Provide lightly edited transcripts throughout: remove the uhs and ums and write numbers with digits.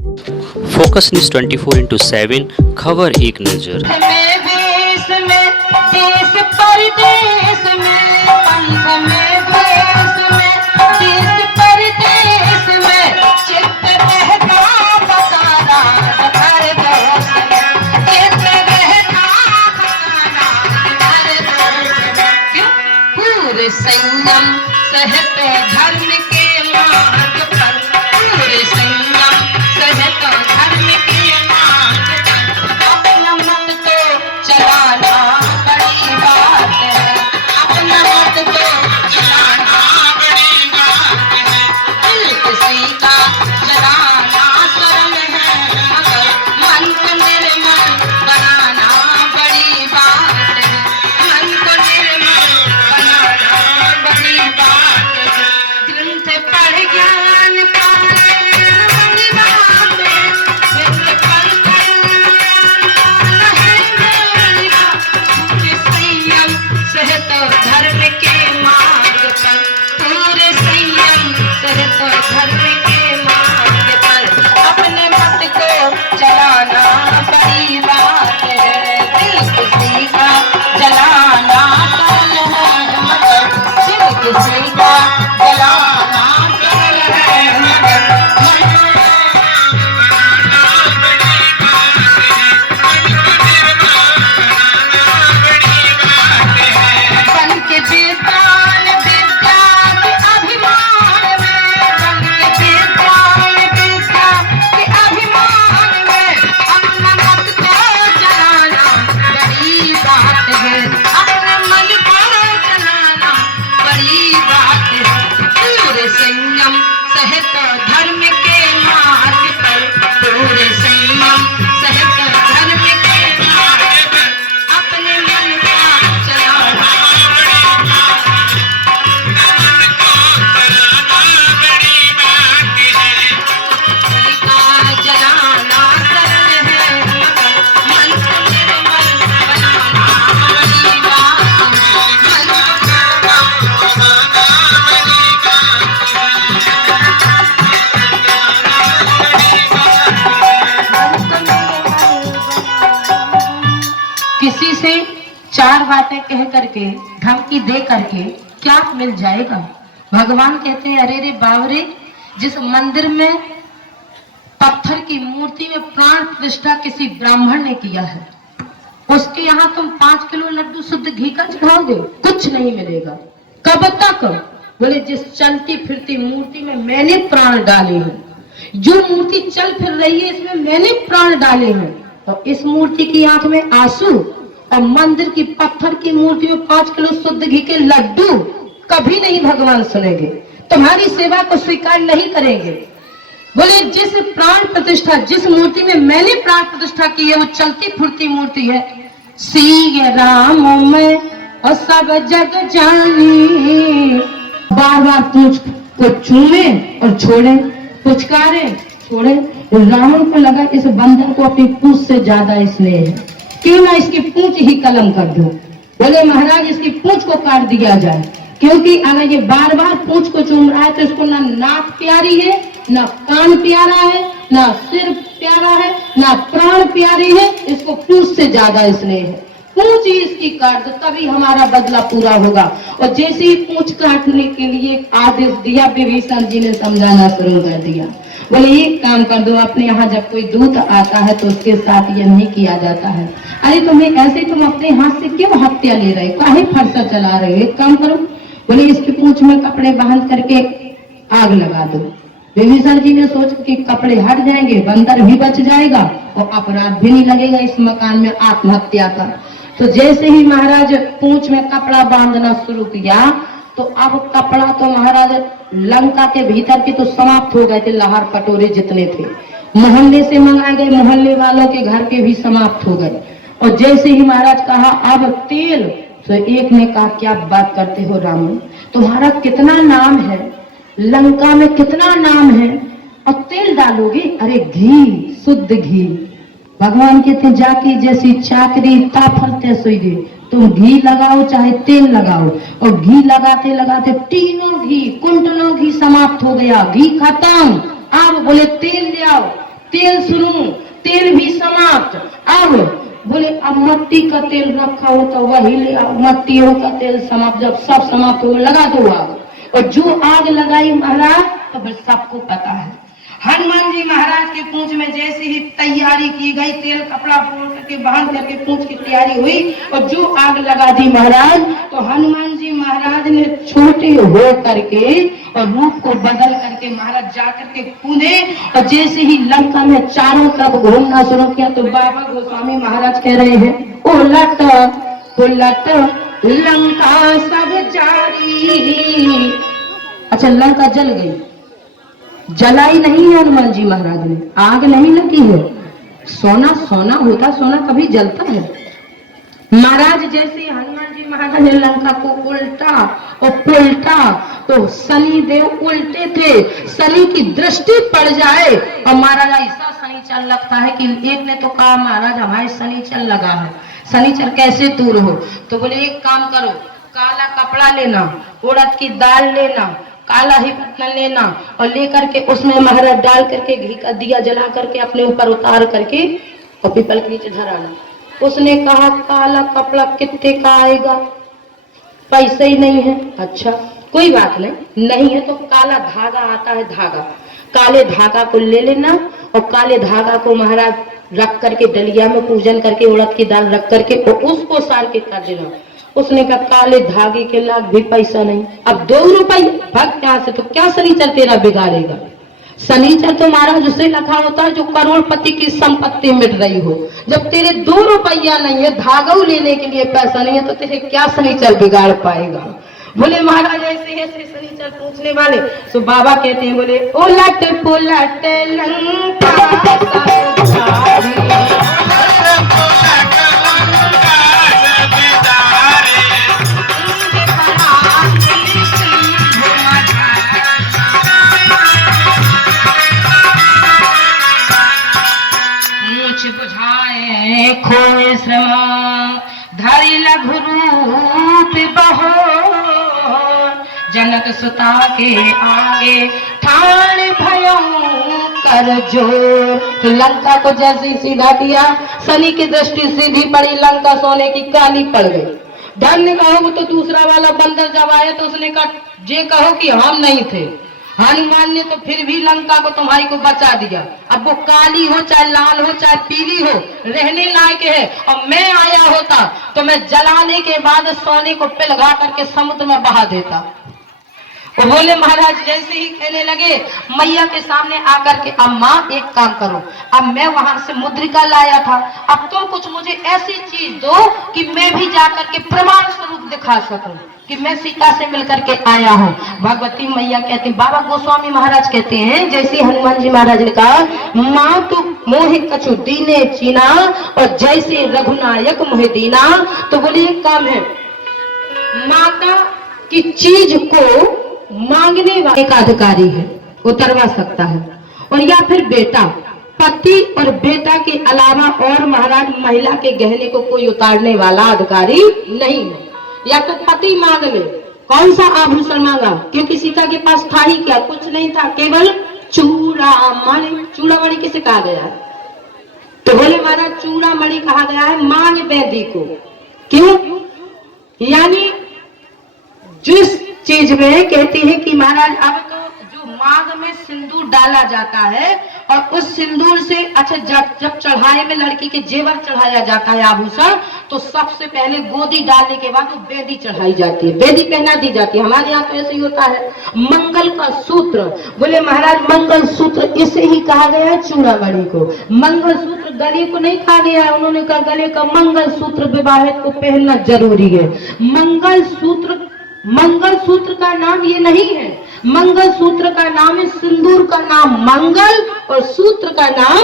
Focus news 24/7 खबर एक नजर। संयम सहत धर्म के मार्ग पर, पूरे संयम सहत धर्म के मार्ग पर, अपना मत को चलाना बड़ी बात है, अपना मत को चलाना बड़ी बात है, दिल किसी का चलाना सरल है, मगर मन को निर्मल बनाना बड़ी बात है, मन को निर्मल बनाना बड़ी बात है। ग्रंथ पढ़ ज्ञान पाए बड़ी बात है, ग्रंथ पढ़ ज्ञान पाए बड़ी बात है। पूरे संयम सहत धर्म के मार्ग पर, पूरे संयम सहत धर्म के मार्ग पर, अपने मत को चलाना बड़ी बात है, दिल किसी का जलाना सरल है, मगर दिल किसी का जलाना सरल है, मगर मन बन के बेताल विद्या के अभिमान में, बन के बेताल विद्या के अभिमान में, अपना मत को चलाना बड़ी बात है, अपने मन को चलाना बड़ी बात है। पूरे संयम सहत धर्म के मार्ग पर, पूरे संयम सहत धर्म के मार्ग पर, अपने मन का चलाना का जलाना सरल है, मगर मन को निर्मल बनाना बड़ी बात है, मन को किसी से चार बातें कह करके धमकी दे करके क्या मिल जाएगा। भगवान कहते हैं अरे रे बावरे, जिस मंदिर में पत्थर की मूर्ति में प्राण प्रतिष्ठा किसी ब्राह्मण ने किया है, उसके यहाँ तुम 5 किलो लड्डू शुद्ध घी का चढ़ाओगे, कुछ नहीं मिलेगा। कब तक? बोले जिस चलती फिरती मूर्ति में मैंने प्राण डाले हैं, जो मूर्ति चल फिर रही है इसमें मैंने प्राण डाले हैं, और इस मूर्ति की आंख में आंसू, और मंदिर की पत्थर की मूर्ति में 5 किलो शुद्ध घी के लड्डू, कभी नहीं भगवान सुनेंगे, तुम्हारी सेवा को स्वीकार नहीं करेंगे। बोले जिस प्राण प्रतिष्ठा, जिस मूर्ति में मैंने प्राण प्रतिष्ठा की है वो चलती फुरती मूर्ति है, सिया राम में और सब जग जानी, बार बार पूछ को चूमे और छोड़े, पुचकारे छोड़े। रावण को लगा इस बंदर को अपनी पूंछ से ज्यादा स्नेह है, क्यों ना इसकी पूंछ ही कलम कर दो। बोले महाराज इसकी पूंछ को काट दिया जाए, क्योंकि अगर ये बार बार पूंछ को चूम रहा है तो इसको ना नाक प्यारी है, ना कान प्यारा है, ना सिर प्यारा है, ना प्राण प्यारी है, इसको पूंछ से ज्यादा स्नेह है। पूंछ ही इसकी काट दो तभी हमारा बदला पूरा होगा। और जैसे ही पूंछ काटने के लिए आदेश दिया, विभीषण जी ने समझाना शुरू कर दिया। बोले एक काम कर दो, अपने यहाँ जब कोई दूत आता है तो उसके साथ ये नहीं किया जाता है। अरे तुम्हें ऐसे तुम अपने हाथ से क्यों हत्या ले रहे हो, काहे फरसा चला रहे हो, एक काम करो। बोले इसकी पूंछ में कपड़े बांध करके आग लगा दो। विभीषण जी ने सोचा कि कपड़े हट जाएंगे, बंदर भी बच जाएगा और अपराध भी नहीं लगेगा इस मकान में आत्महत्या का। तो जैसे ही महाराज पूंछ में कपड़ा बांधना शुरू किया तो अब कपड़ा तो महाराज लंका के भीतर के तो समाप्त हो गए थे, लहार पटोरे जितने थे, मोहल्ले से मंगाए गए, मोहल्ले वालों के घर के भी समाप्त हो गए। और जैसे ही महाराज कहा अब तेल, तो एक ने कहा क्या बात करते हो रावण, तुम्हारा कितना नाम है, लंका में कितना नाम है और तेल डालोगे? अरे घी, शुद्ध घी। भगवान कहते जाके जैसी चाकरी ताफरते सोई दे, तुम घी लगाओ चाहे तेल लगाओ। और घी लगाते लगाते तीनों घी, कुंटलों घी समाप्त हो गया, घी खत्म। अब बोले तेल ले आओ। तेल शुरू, तेल भी समाप्त। अब बोले अब मट्टी का तेल रखा हो तो वही ले आओ, मट्टियों का तेल समाप्त। जब सब समाप्त हो लगा दो आग, और जो आग लगाई महाराज तो बस सबको पता है। हनुमान जी महाराज के पूंछ में जैसे ही तैयारी की गई, तेल कपड़ा फोड़ करके बांध करके पूंछ की तैयारी हुई, और जो आग लगा दी महाराज, तो हनुमान जी महाराज ने छोटे हो करके और रूप को बदल करके महाराज जा करके कूदे, और जैसे ही लंका में चारों तरफ घूमना शुरू किया तो बाबा गोस्वामी महाराज कह रहे हैं उलट उलट लंका सब जारी। अच्छा, लंका जल गई, जलाई नहीं है हनुमान जी महाराज ने, आग नहीं लगी है। सोना सोना होता, सोना कभी जलता है। महाराज जैसे हनुमान जी महाराज ने लंका को उल्टा और पुल्टा, तो शनि देव उल्टे थे, शनि की दृष्टि पड़ जाए, और महाराज ऐसा शनिचर लगता है कि एक ने तो कहा महाराज हमारे शनिचर लगा है, शनिचर कैसे दूर हो? तो बोले एक काम करो, काला कपड़ा लेना, उड़द की दाल लेना, काला ही पत्तन लेना, और लेकर के उसमें महाराज डाल करके घी का दिया जला करके अपने ऊपर उतार करके और पीपल के नीचे धराना। उसने कहा काला कपड़ा कितने का आएगा? पैसे ही नहीं है। अच्छा कोई बात नहीं, नहीं है तो काला धागा आता है, धागा, काले धागा को ले लेना, और काले धागा को महाराज रख करके डलिया में पूजन करके उड़द की दाल रख करके और उसको सार के कर देना। उसने कहा काले धागे के लाख भी पैसा नहीं, अब 2 रुपये भक्त यहाँ से, तो क्या शनिचर तेरा बिगाड़ेगा? शनिचर तो महाराज उसे लिखा होता है जो करोड़पति की संपत्ति मिट रही हो। जब तेरे 2 रुपया नहीं है, धागा लेने के लिए पैसा नहीं है, तो तेरे क्या शनिचर बिगाड़ पाएगा? बोले महाराज ऐसे ऐसे शनिचर पूछने वाले, तो बाबा कहते हैं बोले उलट पुलट लंका खोए श्रमा धरि लघु रूप बहो, जनक सुता के आगे ठाण भयो कर जोर। लंका को जैसे सीधा किया, शनि की दृष्टि सीधी पड़ी, लंका सोने की काली पड़ गई। धन्य कहो तो दूसरा वाला बंदर जब आया तो उसने कहा जे कहो कि हम नहीं थे। हनुमान ने तो फिर भी लंका को तुम्हारी को बचा दिया। अब वो काली हो चाहे लाल हो चाहे पीली हो, रहने लायक है। और मैं आया होता तो मैं जलाने के बाद सोने को पिघला करके समुद्र में बहा देता। वो बोले महाराज जैसे ही कहने लगे, मैया के सामने आकर के अब माँ एक काम करो, अब मैं वहां से मुद्रिका लाया था, अब तुम कुछ मुझे ऐसी चीज दो कि मैं भी जाकर के प्रमाण स्वरूप दिखा सकूं कि मैं सीता से मिलकर के आया हूँ। भगवती मैया कहती, बाबा गोस्वामी महाराज कहते हैं जैसे हनुमान जी महाराज ने कहा माँ तो मोहे कछु दीने चीना, और जैसे रघुनायक मोहे दीना, तो बोले एक काम है, माता की चीज को मांगने वाले का अधिकारी है, उतरवा सकता है, और या फिर बेटा, पति और बेटा के अलावा और महाराज महिला के गहने को कोई उतारने वाला अधिकारी नहीं है। या तो पति मांग ले, कौन सा आभूषण मांगा, क्योंकि सीता के पास था ही क्या, कुछ नहीं था, केवल चूड़ामणि। चूड़ामणि किसे कहा गया है? तो बोले महाराज चूड़ामणि कहा गया है मांग बेदी को। क्यों? यानी जिस चीज में कहते हैं कि महाराज अब तो जो मांग में सिंदूर डाला जाता है, और उस सिंदूर से अच्छा जब चढ़ाए में लड़की के जेवर चढ़ाया जाता है आभूषण, तो सबसे पहले गोदी डालने के बाद वो बेदी चढ़ाई जाती है, बेदी पहना दी जाती है। हमारे यहाँ तो ऐसे ही होता है। मंगल का सूत्र, बोले महाराज मंगल सूत्र इसे ही कहा गया है चूड़ामणि को। मंगल सूत्र गले को नहीं कहा गया है, उन्होंने कहा गले का मंगल सूत्र विवाहित को पहनना जरूरी है। मंगल सूत्र का नाम ये नहीं है, मंगल सूत्र का नाम है सिंदूर का नाम मंगल और सूत्र का नाम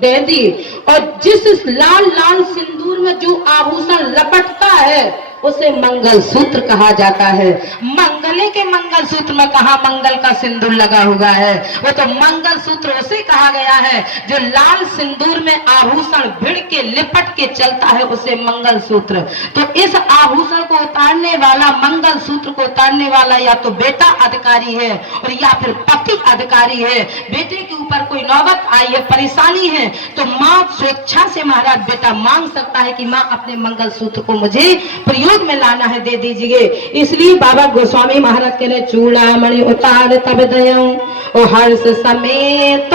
बेदी। और जिस लाल लाल सिंदूर में जो आभूषण लपटता है उसे मंगल सूत्र कहा जाता है। मंगले के मंगल सूत्र में कहा मंगल का सिंदूर लगा हुआ है, वो तो मंगल सूत्र उसे कहा गया है जो लाल सिंदूर में आभूषण भिड़ के लिपट के चलता है, उसे मंगल सूत्र। तो इस आभूषण को उतारने वाला, मंगल सूत्र को उतारने वाला या तो बेटा अधिकारी है और या फिर पति अधिकारी है। बेटे के ऊपर कोई नौबत आई है, परेशानी है, तो माँ स्वेच्छा से महाराज बेटा मांग सकता है कि माँ अपने मंगल सूत्र को मुझे प्रयोग में लाना है, दे दीजिए। इसलिए बाबा गोस्वामी महाराज कह रहे चूड़ामणि उतार तब दयऊं ओ हर्ष समेत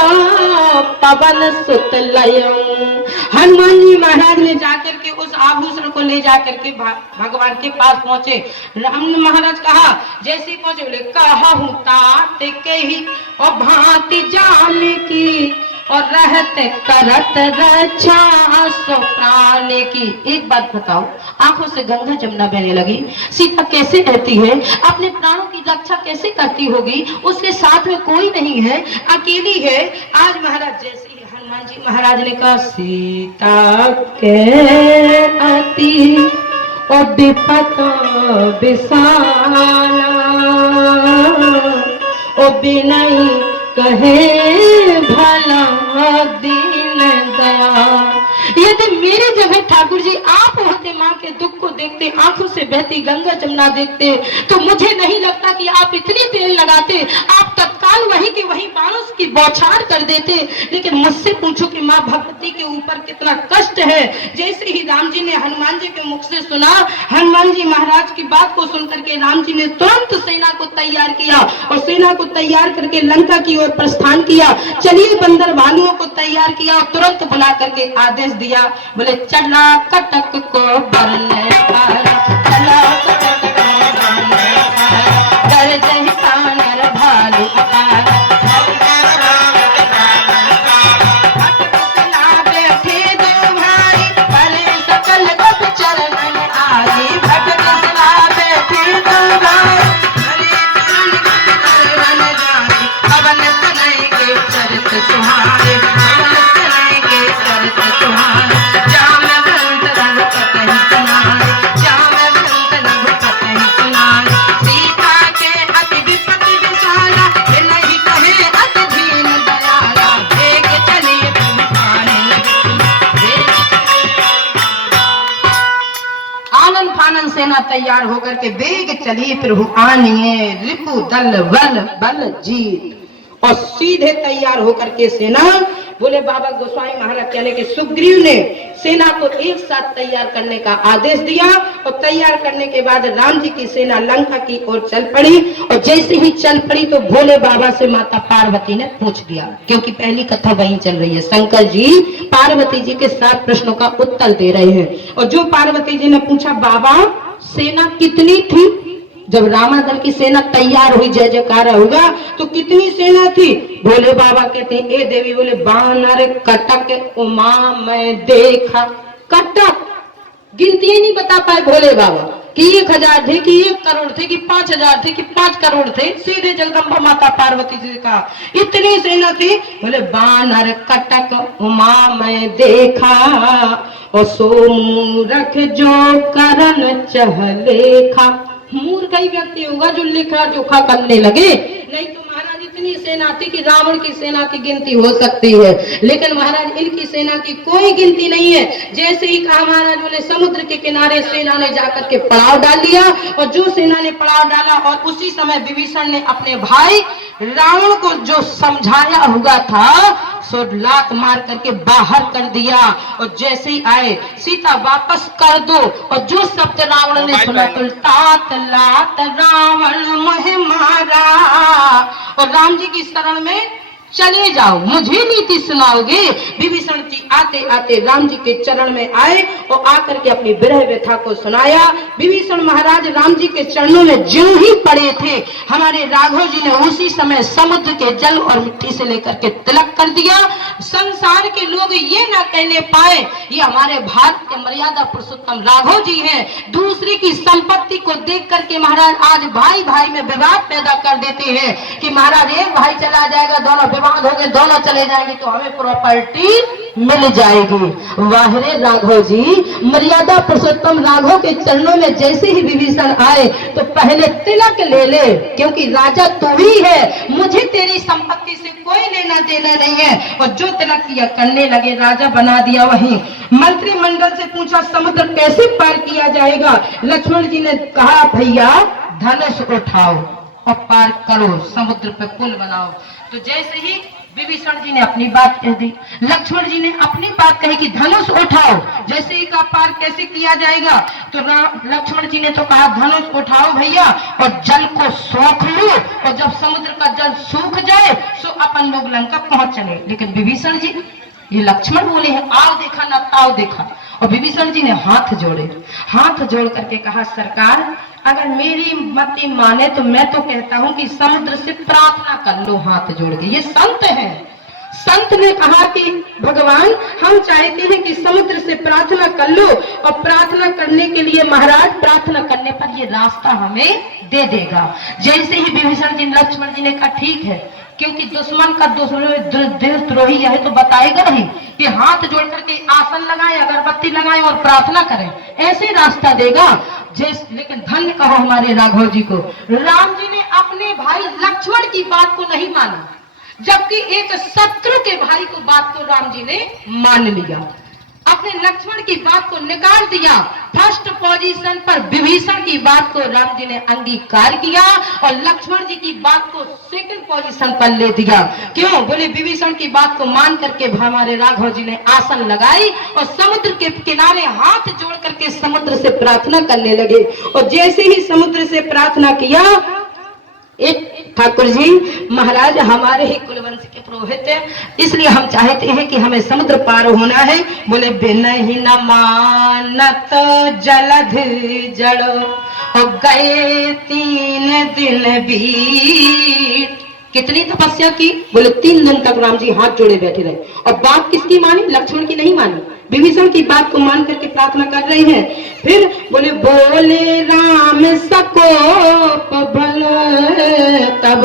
पवन सुत लयऊं। हनुमान जी महाराज ने जाकर के उस आभूषण को ले जाकर के भगवान के पास पहुंचे। राम महाराज कहा, जैसे पहुंचे बोले कहूं तात कही और भांति जाने की और रहते करत रक्षा सो प्राण की। एक बात बताओ, आंखों से गंगा जमुना बहने लगी, सीता कैसे रहती है, अपने प्राणों की रक्षा कैसे करती होगी, उसके साथ में कोई नहीं है, अकेली है। आज महाराज जैसे ही हनुमान जी महाराज ने कहा सीता के अति और विपत विशाला ओ बिनई कहे भला दीन दया। यदि मेरी जगह ठाकुर जी आप होते, माँ के दुख को देखते, आंखों से बहती गंगा जमुना देखते, तो मुझे नहीं लगता कि आप इतनी देर लगाते, आप तत्काल वहीं के वहीं बाणों की बौछार कर देते। लेकिन मुझसे पूछो कि माँ भगवती के ऊपर कितना कष्ट है। जैसे ही राम जी ने हनुमान जी के मुख से सुना, हनुमान जी महाराज की बात को सुनकर के राम जी ने तुरंत सेना को तैयार किया और सेना को तैयार करके लंका की ओर प्रस्थान किया। चलिए बंदर भालुओं को तैयार किया और तुरंत बुला करके आदेश दिया, बोले चला कटक को बरने पार, चला कटक को बरने पार, डर जही कानर भालू अपार, बैठे दो भाई भले सकल गप चरण आगे, भटक सला बैठे दो भाई भले सकल गप चरण जाए, पवन तनय के चरित सुहाए, पवन तनय के चरित सुहाए, जाम भ्रंत रघुपति सुनाए, जाम भ्रंत रघुपति सुनाए, सीता के अति विपत्ति विशाला, नहीं कहे अति दीन दयाला, वेग चले प्रभु आने लगे। आनन फानन सेना तैयार होकर के वेग चली प्रभु आनिए, रिपु दल बल बल जीत। और सीधे तैयार होकर के सेना, बोले बाबा गोस्वामी महाराज कहने के सुग्रीव ने सेना को एक साथ तैयार करने का आदेश दिया और तैयार करने के बाद राम जी की सेना लंका की ओर चल पड़ी। और जैसे ही चल पड़ी तो भोले बाबा से माता पार्वती ने पूछ दिया, क्योंकि पहली कथा वहीं चल रही है। शंकर जी पार्वती जी के 7 प्रश्नों का उत्तर दे रहे हैं और जो पार्वती जी ने पूछा, बाबा सेना कितनी थी? जब रामादल की सेना तैयार हुई, जय जयकार होगा, तो कितनी सेना थी? भोले बाबा कहते हैं, ए देवी, बोले बानर कटक उमा मैं देखा। कटक गिनती ही नहीं बता पाए भोले बाबा कि 1000 थे कि 1 करोड़ थे कि 5000 थे कि 5 करोड़ थे। सीधे जगदम्बा माता पार्वती जी का इतनी सेना थी। बोले बानर कटक उमा मैं देखा और सो मूरख जो करन चहलेखा। मूर्ख ही व्यक्ति होगा जो लिखा जोखा करने लगे, नहीं तो महाराज इतनी सेना थी कि रावण की सेना की गिनती हो सकती है, लेकिन महाराज इनकी सेना की कोई गिनती नहीं है। जैसे ही कहा महाराज, बोले समुद्र के किनारे सेना ने जाकर के पड़ाव डाल दिया और जो सेना ने पड़ाव डाला और उसी समय विभीषण ने अपने भाई रावण को जो समझाया हुआ था सो लात मार करके बाहर कर दिया। और जैसे ही आए, सीता वापस कर दो, और जो शब्द रावण ने सुना तो तात लात रावण मोह मारा, और राम जी की शरण में चले जाओ, मुझे नीति सुनाओगे। विभीषण जी आते आते राम जी के चरण में आए और आकर के अपनी विरह व्यथा को सुनाया। विभीषण महाराज राम जी के चरणों में ज्यों ही पड़े थे, हमारे राघव जी ने उसी समय समुद्र के जल और मिट्टी से लेकर के तिलक कर दिया। संसार के लोग ये ना कहने पाए ये हमारे भारत के मर्यादा पुरुषोत्तम राघव जी हैं। दूसरे की संपत्ति को देख करके महाराज आज भाई भाई में विवाद पैदा कर देते हैं कि महाराज एक भाई चला जाएगा, दोनों बर्बाद हो गए, दोनों चले जाएंगे तो हमें प्रॉपर्टी मिल जाएगी। वाह रे राघव जी, मर्यादा पुरुषोत्तम राघव के चरणों में जैसे ही विभीषण आए तो पहले तिलक ले ले, क्योंकि राजा तू ही है, मुझे तेरी संपत्ति से कोई लेना देना नहीं है। और जो तिलक किया करने लगे, राजा बना दिया। वहीं मंत्रिमंडल से पूछा समुद्र कैसे पार किया जाएगा। लक्ष्मण जी ने कहा भैया धनुष उठाओ और पार करो, समुद्र पे पुल बनाओ। तो जैसे ही विभीषण जी ने अपनी बात कह दी, लक्ष्मण जी ने अपनी बात कही कि धनुष उठाओ, जैसे ही का पार कैसे किया जाएगा। तो लक्ष्मण जी ने तो कहा धनुष उठाओ भैया और जल को सोख लो, और जब समुद्र का जल सूख जाए तो अपन लोग लंका पहुंच चले। लेकिन विभीषण जी, ये लक्ष्मण बोले हैं आओ देखा ना ताव देखा, और विभीषण जी ने हाथ जोड़े, हाथ जोड़ करके कहा सरकार अगर मेरी मति माने तो मैं तो कहता हूं कि समुद्र से प्रार्थना कर लो हाथ जोड़ के। ये संत है, संत ने कहा कि भगवान हम चाहते हैं कि समुद्र से प्रार्थना कर लो, और प्रार्थना करने के लिए महाराज प्रार्थना करने पर ये रास्ता हमें दे देगा। जैसे ही विभीषण जी लक्ष्मण जी ने कहा ठीक है, क्योंकि दुश्मन का देशद्रोही है तो बताएगा ही कि हाथ जोड़ करके आसन लगाए, अगरबत्ती लगाए और प्रार्थना करें, ऐसे रास्ता देगा। लेकिन धन्य कहो हमारे राघव जी को, राम जी ने अपने भाई लक्ष्मण की बात को नहीं माना, जबकि एक शत्रु के भाई को बात को राम जी ने मान लिया, अपने लक्ष्मण की बात को निकाल दिया। फर्स्ट पोजीशन पर विभीषण की बात को राम जी ने अंगीकार किया और लक्ष्मण जी की बात को सेकंड पोजीशन पर ले दिया। क्यों? बोले विभीषण की बात को मान करके हमारे राघव जी ने आसन लगाई और समुद्र के किनारे हाथ जोड़ करके समुद्र से प्रार्थना करने लगे। और जैसे ही समुद्र से प्रार्थना किया, एक ठाकुर जी महाराज हमारे ही कुलवंश के पुरोहित हैं, इसलिए हम चाहते हैं कि हमें समुद्र पार होना है। बोले बिनहि न मानत जलध जड़ो और गए 3 दिन बीत। कितनी तपस्या की? बोले 3 दिन तक राम जी हाथ जोड़े बैठे रहे। और बात किसकी मानी? लक्ष्मण की नहीं मानी, विभीषण की बात को मान करके प्रार्थना कर रहे हैं। फिर बोले राम सकोप बल तब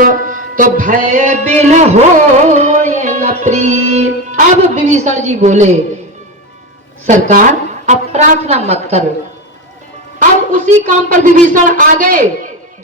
तो भय बिन होय न प्रीत। अब विभीषण जी बोले सरकार अब प्रार्थना मत करो। अब उसी काम पर विभीषण आ गए,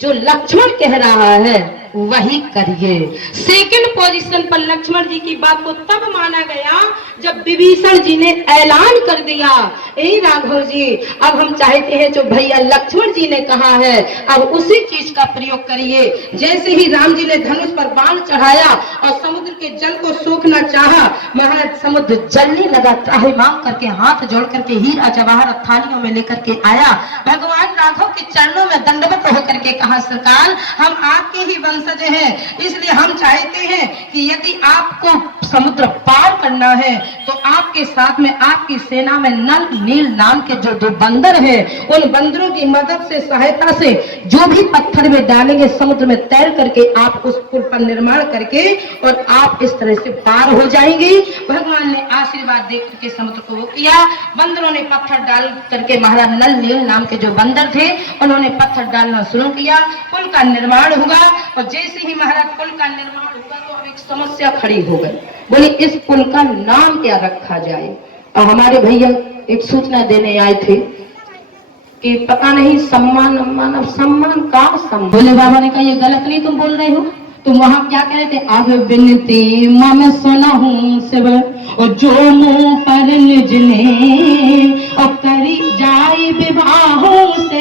जो लक्ष्मण कह रहा है वही करिए। सेकंड पोजीशन पर लक्ष्मण जी की बात को तब माना गया जब विभीषण जी ने ऐलान कर दिया, ए राघव जी अब हम चाहते हैं जो भैया लक्ष्मण जी ने कहा है अब उसी चीज का प्रयोग करिए। जैसे ही राम जी ने धनुष पर बाण चढ़ाया और समुद्र के जल को सोखना चाहा, महाराज समुद्र जलने लगा, चाहे मांग करके हाथ जोड़ करके हीरा जवाहर थालियों में लेकर के आया। भगवान राघव के चरणों में दंडवत होकर के कहा सरकार हम आपके ही वंशज हैं, इसलिए हम चाहते हैं कि यदि आपको समुद्र पार करना है तो आपके साथ में आपकी सेना में नल नील नाम के जो 2 बंदर हैं, उन बंदरों की मदद से सहायता से जो भी पत्थर में डालेंगे समुद्र में तैर करके आप उस पुल पर निर्माण करके और आप इस तरह से पार हो जाएंगे। भगवान ने आशीर्वाद दे करके समुद्र को वो किया। बंदरों ने पत्थर डाल करके महाराज नल नील नाम के जो बंदर थे उन्होंने पत्थर डालना शुरू किया, पुल का निर्माण हुआ। और जैसे ही महाराज पुल का निर्माण हुआ तो अब एक समस्या खड़ी हो गई, बोले इस पुल का नाम क्या रखा जाए। और हमारे भैया एक सूचना देने आए थे कि पता नहीं सम्मान का बोले बाबा ने कहा ये गलत नहीं तुम बोल रहे हो, तुम वहां क्या कह रहे थे? अब बिनती मन सुना हूं शिव और जो मुंह पर निज ने और करी जाए विवाहों से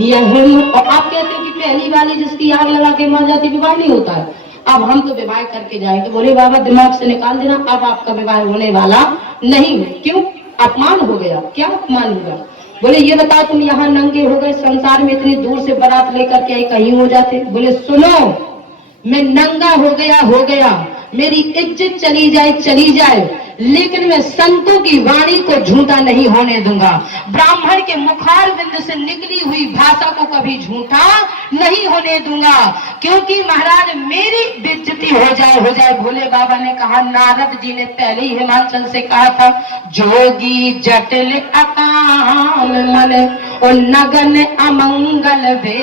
यह। और आप कहते हो कि पहली वाली जिसकी आग लगा के मर जाती विवाह नहीं होता है, अब हम तो विवाह करके जाए। तो बोले बाबा दिमाग से निकाल देना, अब आपका विवाह होने वाला नहीं। क्यों? अपमान हो गया। क्या अपमान हुआ? बोले ये बताओ तुम यहाँ नंगे हो गए, संसार में इतनी दूर से बारात लेकर के कहीं हो जाते। बोले सुनो मैं नंगा हो गया, मेरी इज्जत चली जाए, लेकिन मैं संतों की वाणी को झूठा नहीं होने दूंगा। ब्राह्मण के मुखार बिंद से निकली हुई भाषा को कभी झूठा नहीं होने दूंगा, क्योंकि महाराज मेरी बेइज्जती हो जाए। भोले बाबा ने कहा, नारद जी ने पहले ही हिमाचल से कहा था, जोगी जटिल अकाल मन और नगन अमंगल वे।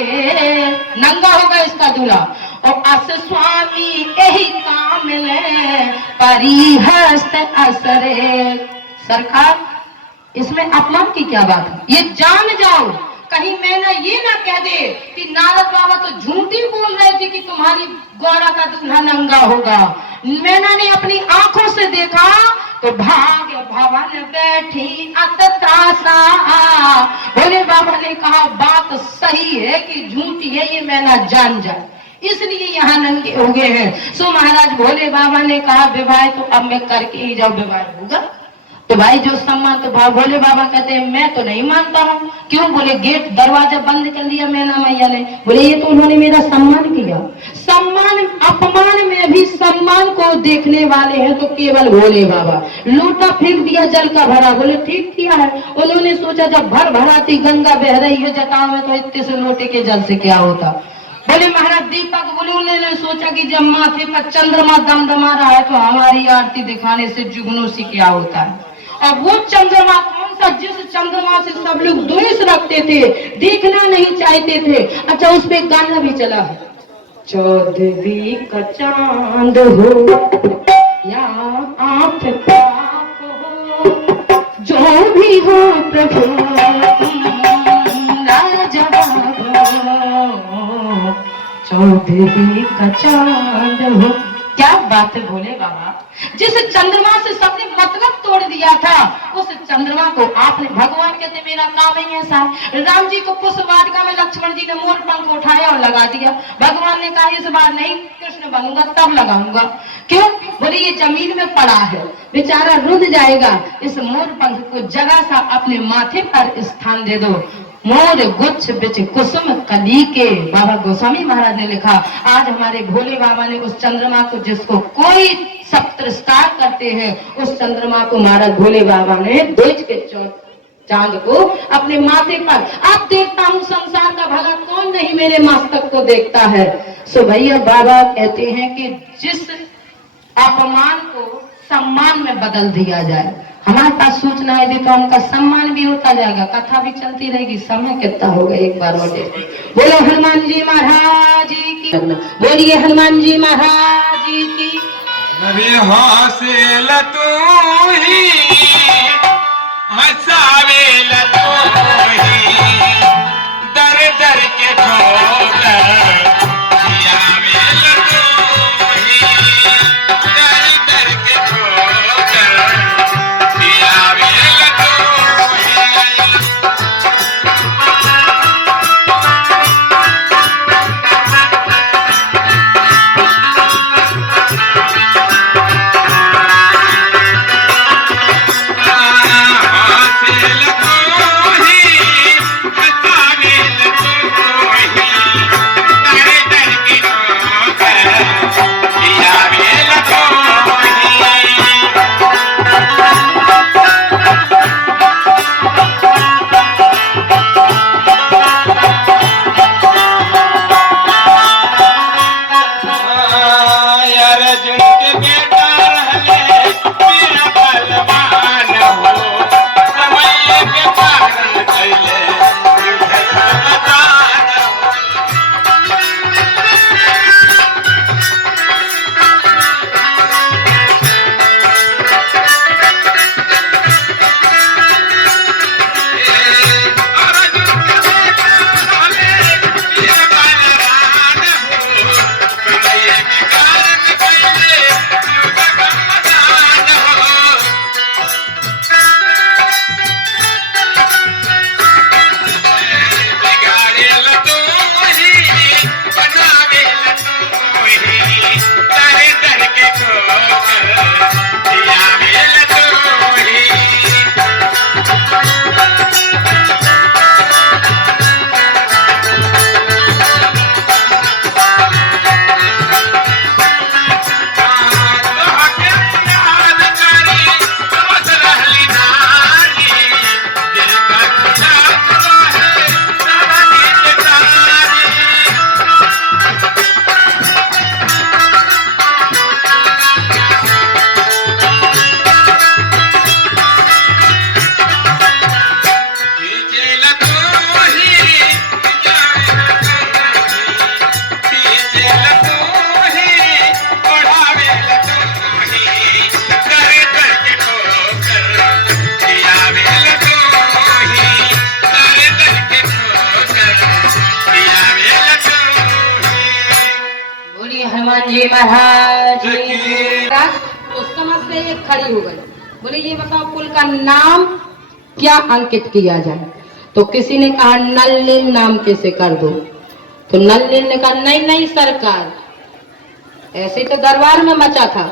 नंगा होगा इसका दूल्हा और अस स्वामी यही काम ले परिहस्त असरे। सरकार, इसमें अपमान की क्या बात है? ये जान जाओ, कहीं मैंने ये ना कह दे कि नारद बाबा तो झूठी बोल रहे थे कि तुम्हारी गौरा का दूल्हा नंगा होगा। मैंने अपनी आंखों से देखा तो भाग्य भवन बैठी अततासा। भोले बाबा ने कहा बात सही है कि झूठी है, ये मैंने जान जाए, इसलिए यहाँ नंगे हो गए हैं। सो महाराज भोले बाबा ने कहा विवाह तो अब मैं करके ही जाऊं, विवाह होगा तो भाई जो सम्मान। तो भोले बाबा कहते हैं मैं तो नहीं मानता हूँ। क्यों? बोले गेट दरवाजा बंद कर दिया मैना मैया ने। बोले ये तो उन्होंने मेरा सम्मान किया। सम्मान अपमान में भी सम्मान को देखने वाले हैं तो केवल भोले बाबा। लोटा फेंक दिया जल का भरा, बोले ठीक किया है। उन्होंने सोचा जब भर भराती गंगा बह रही है जटाओं में तो इतने से लोटे के जल से क्या होता। बोले महाराज दीपक, बोले उन्होंने सोचा कि जब माथे पर चंद्रमा दमदमा रहा है तो हमारी आरती दिखाने से जुगनों से क्या होता है। और वो चंद्रमा कौन सा, जिस चंद्रमा से सब लोग द्वेष रखते थे, देखना नहीं चाहते थे। अच्छा, उस पे गाना भी चला है, 14वीं का चांद हो या आप हो, जो भी हो प्रभु लाजवाब हो, 14वीं का चांद हो। क्या बात है भोले बाबा, जिस चंद्रमा से सबने मतलब तोड़ दिया था उस चंद्रमा को आपने, भगवान कहते मेरा काम ही ऐसा है। राम जी को पुष्प वाटिका में लक्ष्मण जी ने मोर पंख उठाया और लगा दिया। भगवान ने कहा इस बार नहीं कृष्ण बनूंगा तब लगाऊंगा। क्यों? बोले ये जमीन में पड़ा है, बेचारा रुद जाएगा, इस मोर पंख को जगह सा अपने माथे पर स्थान दे दो। मोर गुच्छ बिच कुसुम कली के, बाबा गोस्वामी महाराज ने लिखा। आज हमारे भोले बाबा ने उस चंद्रमा को, जिसको कोई सब तिरस्कार करते हैं, उस चंद्रमा को महाराज भोले बाबा ने द्विज के चांद को अपने माथे पर। अब देखता हूँ संसार का भला कौन नहीं मेरे मस्तक को देखता है। सो भैया बाबा कहते हैं कि जिस अपमान को सम्मान में बदल दिया जाए। हमारे पास सूचना है दी तो उनका सम्मान भी होता जाएगा, कथा भी चलती रहेगी। समय कितना होगा एक बार और बोलो हनुमान जी महाराज की, बोलिए हनुमान जी महाराज की। हासिल तू ही हसावेल तू ही, दर दर के ठोकर खियावेल तू ही, दर दर के ठोकर खियावेल तू ही। महाराज की। तो समस्या ये खड़ी हो गई, बोले ये बताओ कुल का नाम क्या अंकित किया जाए। तो किसी ने कहा नल नील नाम कैसे कर दो। तो नल नील ने कहा नहीं नहीं सरकार, ऐसे तो दरबार में मचा था,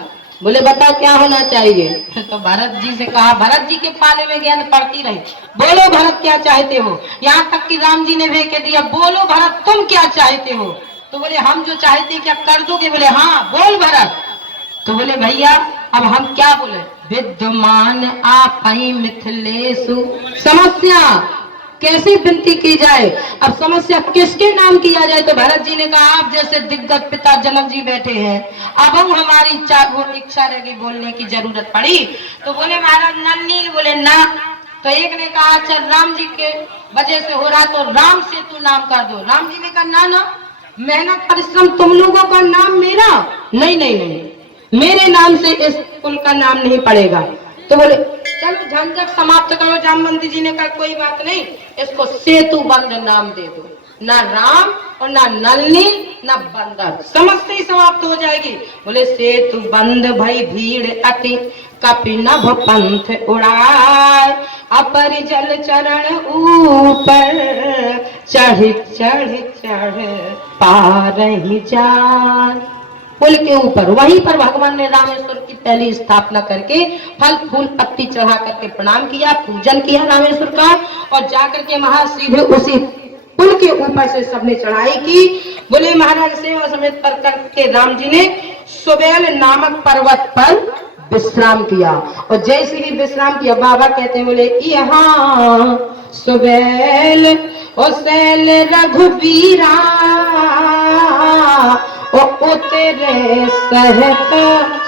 बोले बताओ क्या होना चाहिए। तो भरत जी से कहा, भरत जी के पाले में ज्ञान पढ़ती रही, बोलो भरत क्या चाहते हो। यहाँ तक कि राम जी ने भी कह दिया बोलो भरत तुम क्या चाहते हो। तो बोले हम जो चाहते क्या कर दोगे। बोले हाँ बोल भरत। तो बोले भैया अब हम क्या बोले, विद्यमान आपहि मिथिलेषु। समस्या कैसी विनती की जाए, अब समस्या किसके नाम किया जाए। तो भरत जी ने कहा आप जैसे दिग्गज पिता जनक जी बैठे हैं, अब हम हमारी इच्छा रहेगी बोलने की जरूरत पड़ी। तो बोले महाराज नल नील, बोले ना। तो एक ने कहा अच्छा राम जी के वजह से हो रहा तो राम सेतु नाम कर दो। राम जी ने कहा ना ना, मेहनत परिश्रम तुम लोगों का नाम मेरा नहीं नहीं नहीं, मेरे नाम से इस पुल का नाम नहीं पड़ेगा। तो बोले चलो झंझट समाप्त करो। जामवंती जी ने कहा कोई बात नहीं, इसको सेतु बंद नाम दे दो, ना राम और ना नलनी ना बंदर, समस्या ही समाप्त हो जाएगी। बोले सेतु बंद भई भीड़ अति कपि नभ पंथ उड़ाए, अपर जल चरण ऊपर चढ़ चढ़ चढ़ पार ही जान। पुल के ऊपर वहीं पर भगवान ने रामेश्वर की पहली स्थापना करके फल फूल पत्ती चढ़ा करके प्रणाम किया, पूजन किया रामेश्वर का, और जाकर के महासीधे उसी पुल के ऊपर से सबने चढ़ाई की। बोले महाराज सेवा समेत पर करके राम जी ने सुबेल नामक पर्वत पर विश्राम किया। और जैसे ही विश्राम किया बाबा कहते हैं बोले यहाँ सुबेल ओ शैल रघुबीरा ओ तेरे सहत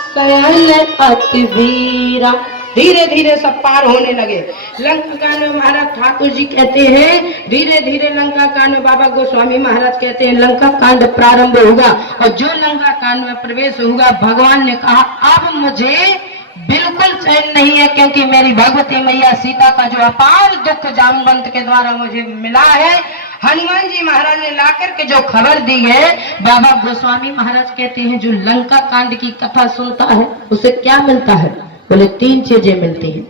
शैल अति वीरा। धीरे धीरे सब पार होने लगे। लंका कांड में महाराज ठाकुर जी कहते हैं धीरे धीरे लंका कांड में बाबा गोस्वामी महाराज कहते हैं लंका कांड प्रारंभ होगा, और जो लंका कांड में प्रवेश होगा भगवान ने कहा अब मुझे बिल्कुल चैन नहीं है, क्योंकि मेरी भगवती मैया सीता का जो अपार दुख जामवंत के द्वारा मुझे मिला है, हनुमान जी महाराज ने लाकर के जो खबर दी है, बाबा गोस्वामी महाराज कहते हैं जो लंका कांड की कथा सुनता है उसे क्या मिलता है। बोले 3 चीजें मिलती हैं।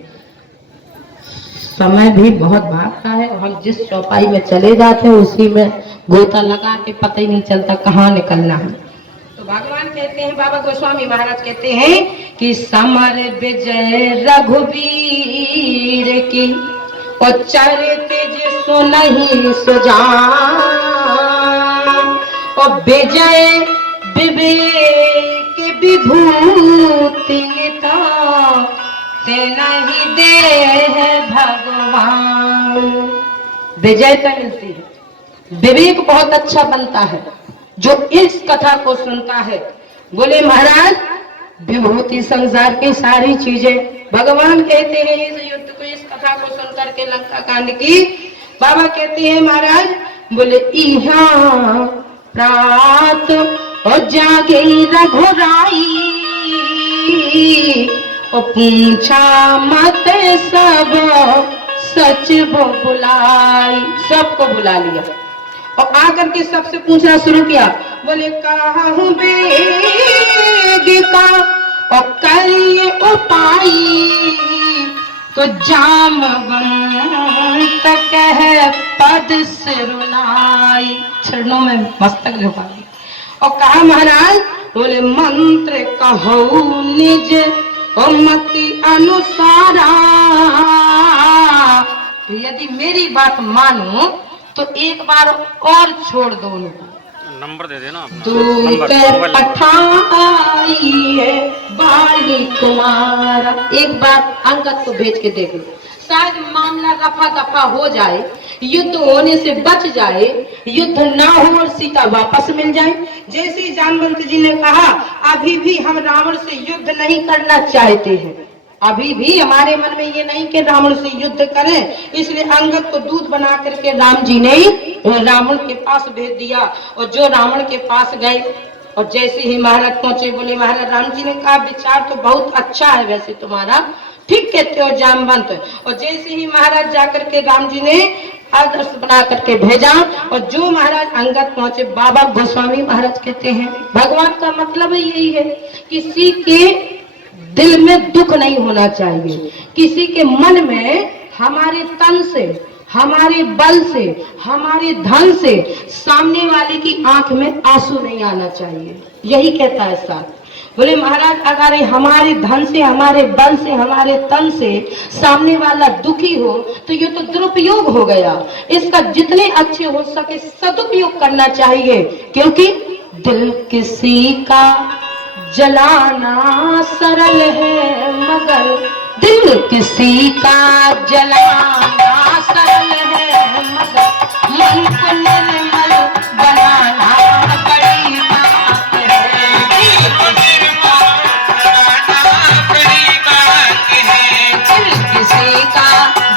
समय भी बहुत भागता है और हम जिस चौपाई में चले जाते हैं उसी में गोता लगा के पता ही नहीं चलता कहाँ निकलना है। तो भगवान कहते हैं, बाबा गोस्वामी महाराज कहते हैं कि समर विजय रघुवीर की और चरित जिसो नहीं सुजान, और विजय विवेक विभूति ते नहीं दे है भगवान। विजयता मिलती है, विवेक बहुत अच्छा बनता है जो इस कथा को सुनता है। बोले महाराज विभूति संसार की सारी चीजें भगवान कहते हैं इस युद्ध को, इस कथा को सुन करके लंका कांड की। बाबा कहते हैं महाराज बोले इहाँ प्रात और जागे रघुराई, और पूछा मत सब सच वो बुलाई। सबको बुला लिया और आकर के सबसे पूछना शुरू किया। बोले कहूँ बेग का और करिए उपाय, तो जामवंत कह पद सिरुनाई, चरणों में मस्तक झुका दिया और कहा महाराज बोले मंत्र कहो निज और मति अनुसारा, यदि मेरी बात मानो तो एक बार और छोड़ दो उनको। नंबर दे देना अपना। दूत पठाइए बाली कुमार, एक बार अंगद को भेज के देख लो, शायद मामला रफा दफा हो जाए, युद्ध होने से बच जाए, युद्ध ना हो और सीता वापस मिल जाए। जैसे ही जामवंत जी ने कहा अभी भी हम रावण से युद्ध नहीं करना चाहते हैं, अभी भी हमारे मन में ये नहीं कि रावण से युद्ध करें, इसलिए अंगद को दूत बना करके राम जी ने रावण के पास भेज दिया। और जो रावण के पास गए और जैसे ही महाराज पहुंचे बोले महाराज राम जी ने कहा विचार तो बहुत अच्छा है वैसे तुम्हारा, ठीक कहते हो जामवंत। और जैसे ही महाराज जाकर के राम जी ने आदर्श बना करके भेजा। और जो महाराज अंगद पहुंचे, बाबा गोस्वामी महाराज कहते हैं भगवान का मतलब ही यही है, किसी के दिल में दुख नहीं होना चाहिए, किसी के मन में हमारे तन से, हमारे बल से, हमारे धन से सामने वाले की आंख में आंसू नहीं आना चाहिए। यही कहता है साथ। बोले महाराज अगर हमारे धन से, हमारे बल से, हमारे तन से सामने वाला दुखी हो तो ये तो दुरुपयोग हो गया। इसका जितने अच्छे हो सके सदुपयोग करना चाहिए, क्योंकि दिल किसी का जलाना सरल है मगर दिल किसी का जलाना सरल है मगर मन को निर्मल बनाना बड़ी बात है। दिल को निर्मल बनाना बड़ी बात है। दिल किसी का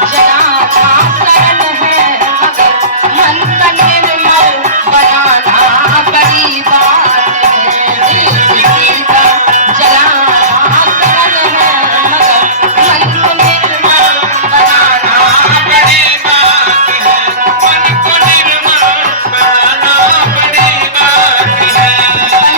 जलाना सरल है मगर मन को निर्मल बनाना बड़ी बात है। दिल किसी का जलाना सरल है मगर मन को निर्मल बनाना बड़ी बात है। मन को निर्मल बनाना बड़ी बात है।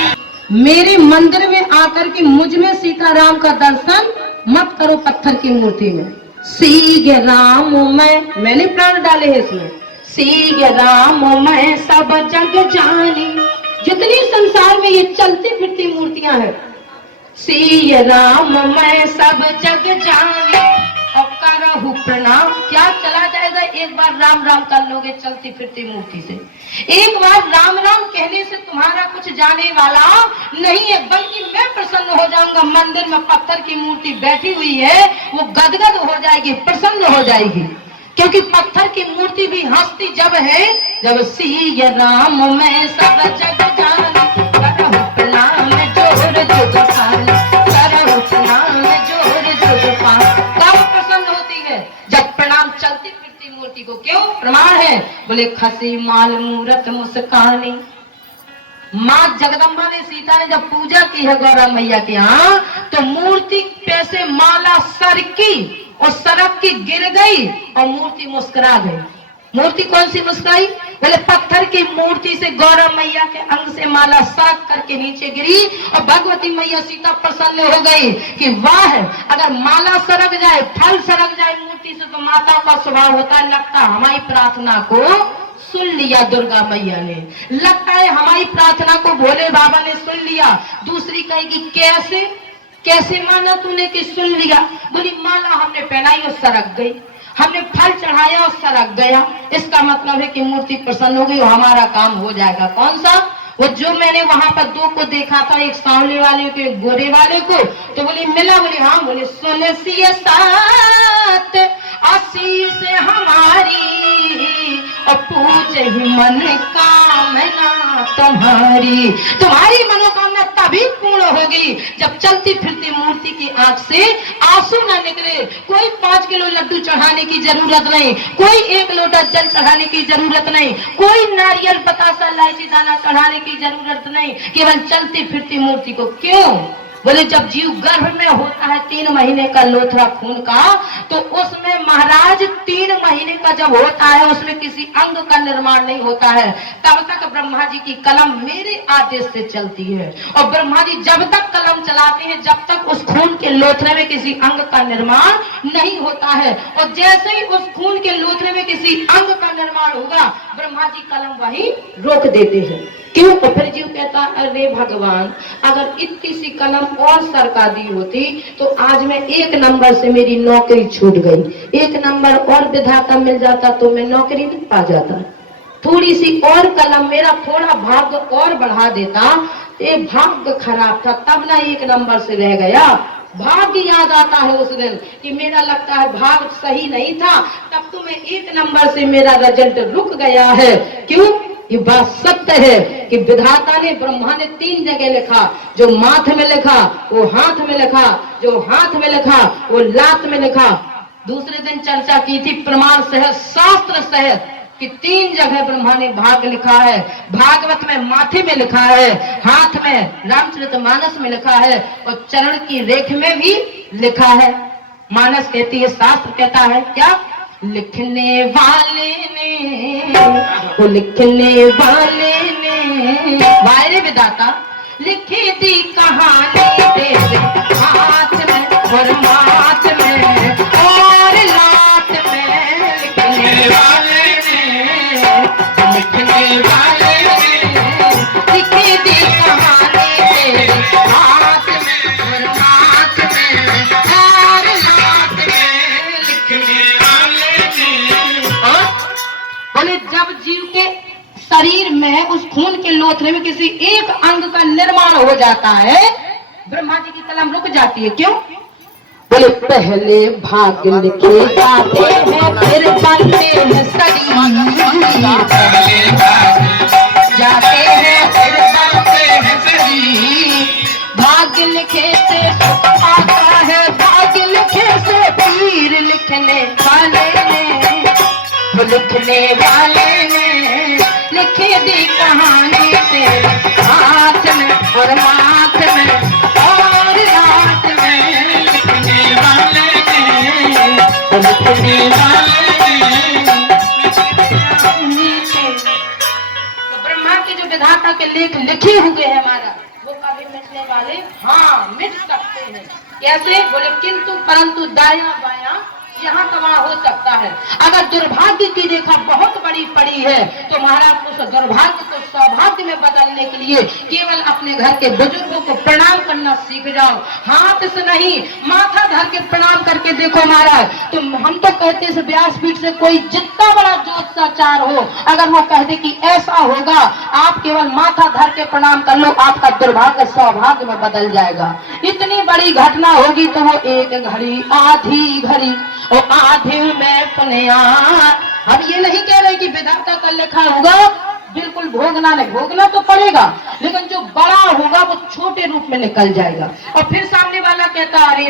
मेरे मंदिर में आकर के मुझ में सीताराम का दर्शन मत करो पत्थर की मूर्ति में। सीगे राम मैंने प्राण डाले हैं इसमें। सीगे राम मैं सब जग जानी, जितनी संसार में ये चलती फिरती मूर्तियां हैं, सीगे राम मैं सब जग जानी और करहु प्रणाम। क्या चला जाएगा? एक बार राम राम कर लोगे चलती फिरती मूर्ति से, एक बार राम राम कहने से तुम्हारा कुछ जाने वाला नहीं है, बल्कि मैं प्रसन्न हो जाऊंगा। मंदिर में पत्थर की मूर्ति बैठी हुई है, वो गदगद हो जाएगी, प्रसन्न हो जाएगी, क्योंकि पत्थर की मूर्ति भी हंसती जब है जब सिय राम मैं सब जग जानी करहु प्रणाम जोर जुग पानी, करहु प्रणाम जोर जुग पानी। कब प्रसन्न होती है? जब प्रणाम चलती फिरती मूर्ति को। क्यों? प्रमाण है। बोले खसी माल मूरत मुस्कानी। माँ जगदम्बा ने, सीता ने जब पूजा की है गौरा मैया के यहाँ, तो मूर्ति पे से माला सरकी और सरक की गिर गई और मूर्ति मुस्कुरा गई। मूर्ति कौन सी मुस्कुराई? बोले पत्थर की मूर्ति से गौरा मैया के अंग से माला सरक करके नीचे गिरी और भगवती मैया सीता प्रसन्न हो गई कि वाह, अगर माला सरक जाए, फल सरक जाए मूर्ति से, तो माता का स्वभाव होता है लगता हमारी प्रार्थना को सुन लिया दुर्गा मैया ने, लगता है हमारी प्रार्थना को भोले बाबा ने सुन लिया। दूसरी कहेगी कैसे? कैसे माना तूने कि सुन लिया? बोली माला हमने पहनाई और सरक गई, हमने फल चढ़ाया और सरक गया। इसका मतलब है कि मूर्ति प्रसन्न हो गई और हमारा काम हो जाएगा। कौन सा? वो जो मैंने वहां पर दो को देखा था, एक सांवले वाले को, एक गोरे वाले को, तो बोली मिला? बोले हाँ। बोले सुन सिय साथ आशीष हमारी और पूज ही मन कामना तुम्हारी। तुम्हारी मनोकामना तभी पूर्ण होगी जब चलती फिरती मूर्ति की आंख से आंसू ना निकले। कोई 5 किलो लड्डू चढ़ाने की जरूरत नहीं, कोई 1 लोटा जल चढ़ाने की जरूरत नहीं, कोई नारियल बतासा इलायची दाना चढ़ाने की जरूरत नहीं, केवल चलती फिरती मूर्ति को। क्यों? बोले जब जीव गर्भ में होता है 3 महीने का लोथरा खून का, तो उसमें महाराज 3 महीने का जब होता है उसमें किसी अंग का निर्माण नहीं होता है। तब तक ब्रह्मा जी की कलम मेरे आदेश से चलती है, और ब्रह्मा जी जब तक कलम चलाते हैं जब तक उस खून के लोथरे में किसी अंग का निर्माण नहीं होता है। और जैसे ही उस खून के लोथरे में किसी अंग का निर्माण होगा, ब्रह्मा जी कलम वहीं रोक देते हैं। क्यों? तो फिर जीव कहता अरे भगवान, अगर इतनी सी कलम और सरका दी होती तो आज मैं 1 नंबर से मेरी नौकरी छूट गई, 1 नंबर और विधाता मिल जाता तो मैं नौकरी नहीं पा जाता। थोड़ी सी और कलम, मेरा थोड़ा भाग्य और बढ़ा देता, ये भाग्य खराब था तब ना 1 नंबर से रह गया। भाग्य याद आता है उस दिन कि मेरा लगता है भाग्य सही नहीं था, तब तो मैं 1 नंबर से मेरा रिजल्ट रुक गया है। क्यों? ये बात सत्य है कि विधाता ने, ब्रह्मा ने 3 जगह लिखा, जो माथे में लिखा वो हाथ में लिखा, जो हाथ में लिखा वो लात में लिखा। दूसरे दिन चर्चा की थी प्रमाण सहित, शास्त्र सहित, कि 3 जगह ब्रह्मा ने भाग लिखा है। भागवत में माथे में लिखा है, हाथ में रामचरितमानस में लिखा है और चरण की रेख में भी लिखा है। मानस कहती है, शास्त्र कहता है क्या? लिखने वाले ने, वो लिखने वाले ने वायरे विदाता लिखी थी कहानी तेरे हाथ में और माथ में और लात में। लिखने वाले ने, लिखने वाले ने लिखी थी कहानी तेरे हाथ में और माथ में और लात में। लिखने बोले जब जीव के शरीर में उस खून के लोथड़े में किसी एक अंग का निर्माण हो जाता है, ब्रह्मा जी की कलम रुक जाती है। क्यों? बोले पहले भाग लिखे जाते हैं फिर बनते हैं शरीर, पहले भाग जाते हैं फिर बनते हैं शरीर। भाग लिखे से सुख आता है, भाग लिखे से पीर। लिखने वाले ने, वो लिखने वाले ने लिखी दी कहानी तेरे हाथ में और माथ में और रात में। लिखने वाले ने, वो लिखने वाले ने। तो ब्रह्मा के जो विधाता के लेख लिखे हुए हैं हमारा, वो कभी मिटने वाले हाँ मिट सकते हैं। कैसे? बोले किंतु परंतु दाया बाया यहाँ का वहाँ हो सकता है। अगर दुर्भाग्य की रेखा बहुत बड़ी पड़ी है तो महाराज उस दुर्भाग्य को सौभाग्य में बदलने के लिए केवल अपने घर के बुजुर्गों को प्रणाम करना सीख जाओ। हाथ से नहीं, माथा धर के प्रणाम करके देखो महाराज। तो हम तो कहते इस व्यासपीठ से कोई जितना बड़ा ज्योतिषाचार हो, अगर वो कह दे कि ऐसा होगा, आप केवल माथा धर के प्रणाम कर लो, आपका दुर्भाग्य सौभाग्य में बदल जाएगा। इतनी बड़ी घटना होगी तो वो एक घड़ी आधी घड़ी और आधे में पुनिया। हम ये नहीं कह रहे कि विधाता का लिखा होगा बिल्कुल भोगना नहीं, भोगना तो पड़ेगा, लेकिन जो बड़ा होगा वो छोटे रूप में निकल जाएगा। और फिर सामने वाला कहता अरे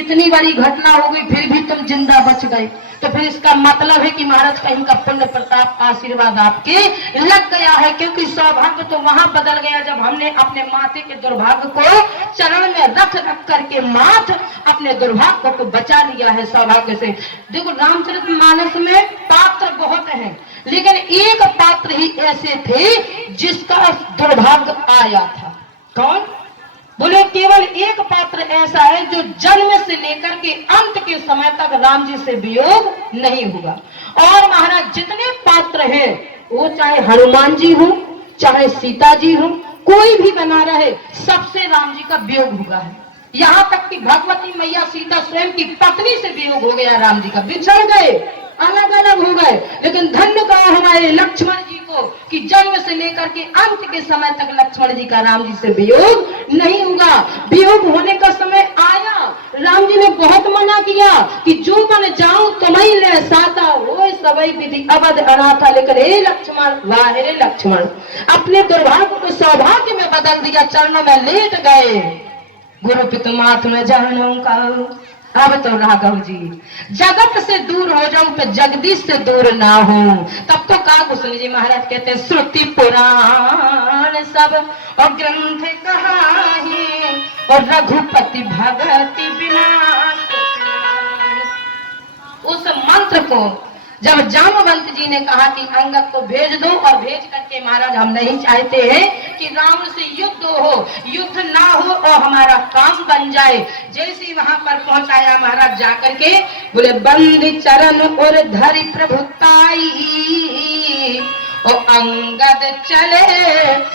इतनी बड़ी घटना हो गई फिर भी तुम जिंदा बच गए, तो फिर इसका मतलब है कि महाराज कहीं का पुण्य प्रताप आशीर्वाद आपके लग गया है। क्योंकि सौभाग्य तो वहां बदल गया जब हमने अपने माथे के दुर्भाग्य को चरण में रख रख करके माथ अपने दुर्भाग्य को बचा लिया है सौभाग्य से। देखो रामचरितमानस में पात्र बहुत हैं, लेकिन एक पात्र ही ऐसे थे जिसका दुर्भाग्य आया था। कौन? बोले केवल एक पात्र ऐसा है जो जन्म से लेकर के अंत के समय तक राम जी से वियोग नहीं हुआ। और महाराज जितने पात्र हैं वो चाहे हनुमान जी हो चाहे सीता जी हो, कोई भी बना रहे, सबसे राम जी का वियोग हुआ है। यहाँ तक कि भगवती मैया सीता स्वयं की पत्नी से वियोग हो गया राम जी का, बिछड़ गए, अलग अलग हो गए। लेकिन धन्य कहा हमारे लक्ष्मण जी को कि जन्म से लेकर के अंत के समय तक लक्ष्मण जी का राम जी से वियोग नहीं हुआ। वियोग होने का समय आया, राम जी ने बहुत मना किया कि जो मन जाऊं तुम्हें ले साता हो सबई विधि अवध अनाथा। लेकिन हे लक्ष्मण, वाह रे लक्ष्मण, अपने दुर्भाग्य को सौभाग्य में बदल दिया, चरणों में लेट गए। गुरु पितुमात में जानू का अब तो राघव जी जगत से दूर हो जाऊं तो जगदीश से दूर ना हो। तब तो का गोस्वामी जी महाराज कहते हैं श्रुति पुराण सब और ग्रंथ कहाही और रघुपति भगति बिना। उस मंत्र को जब जामवंत जी ने कहा कि अंगद को भेज दो, और भेज करके महाराज हम नहीं चाहते हैं कि रावण से युद्ध हो, युद्ध ना हो और हमारा काम बन जाए। जैसे वहां पर पहुंचाया महाराज जाकर के बोले बंद चरण और धरि प्रभुताई और अंगद चले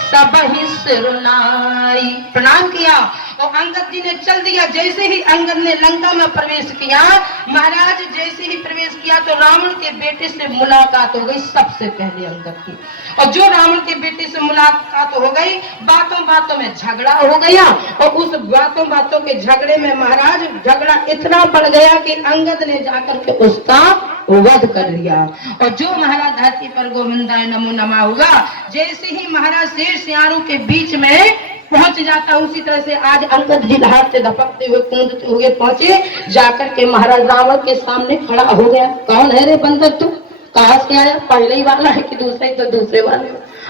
सब ही सिरुनाई। प्रणाम किया और अंगद जी ने चल दिया। जैसे ही अंगद ने लंका में प्रवेश किया, महाराज जैसे ही प्रवेश किया तो रावण के बेटे से मुलाकात हो गई सबसे पहले अंगद की। और जो रावण के बेटे से मुलाकात हो गई, बातों बातों में झगड़ा हो गया और उस बातों बातों के झगड़े में महाराज झगड़ा इतना बढ़ गया कि अंगद ने जाकर के उसका वध कर लिया। और जो महाराज धरती पर गोविंदाय नमो नमः हुआ, जैसे ही महाराज शेर सियारों के बीच में पहुंच जाता, उसी तरह से आज अंगद जी दहाड़ते धपकते हुए कूदते हुए पहुंचे, जाकर के महाराज रावण के सामने खड़ा हो गया। कौन है रे बंदर तू, कहां से आया, पहले ही वाला है कि दूसरे? तो दूसरे वाले।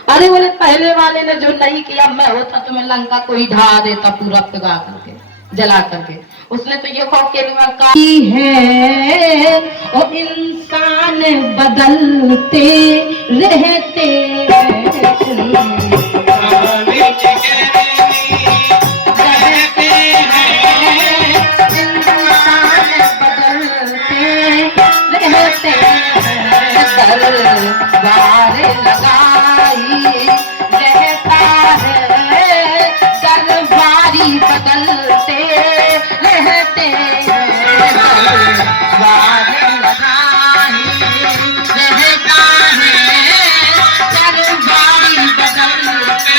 अरे बोले पहले वाले ने जो नहीं किया, मैं होता तो मैं लंका को ही ढा देता पूरा पिघा करके, जला करके। उसने तो ये कहा कि है और इंसान बदलते रहते हैं। विच गहरी रहते हैं, इंसान बदलते रहते हैं, दरबार लगाई रहता है, दरबारी बदलते रहते हैं, दरबार लगाई रहता है, दरबारी बदलते।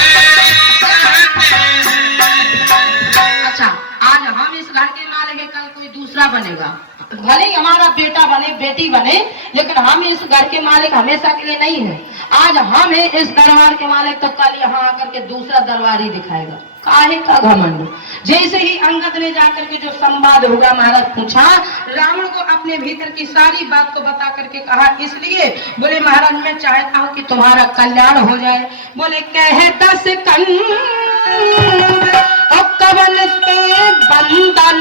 अच्छा, आज हम इस घर के मालिक हैं, कल कोई दूसरा बनेगा, भले ही हमारा बेटा बने बेटी बने, लेकिन हम इस घर के मालिक हमेशा के लिए नहीं है। आज हम हैं इस दरबार के मालिक, तो कल यहाँ आकर के दूसरा दरबार ही दिखाएगा। काहे का घमंड। जैसे ही अंगद ने जाकर के जो संवाद हुआ, महाराज पूछा, रावण को अपने भीतर की सारी बात को बता करके कहा, इसलिए बोले महाराज मैं चाहता हूँ कि तुम्हारा कल्याण हो जाए। बोले कहे 10 और कवन के बंदन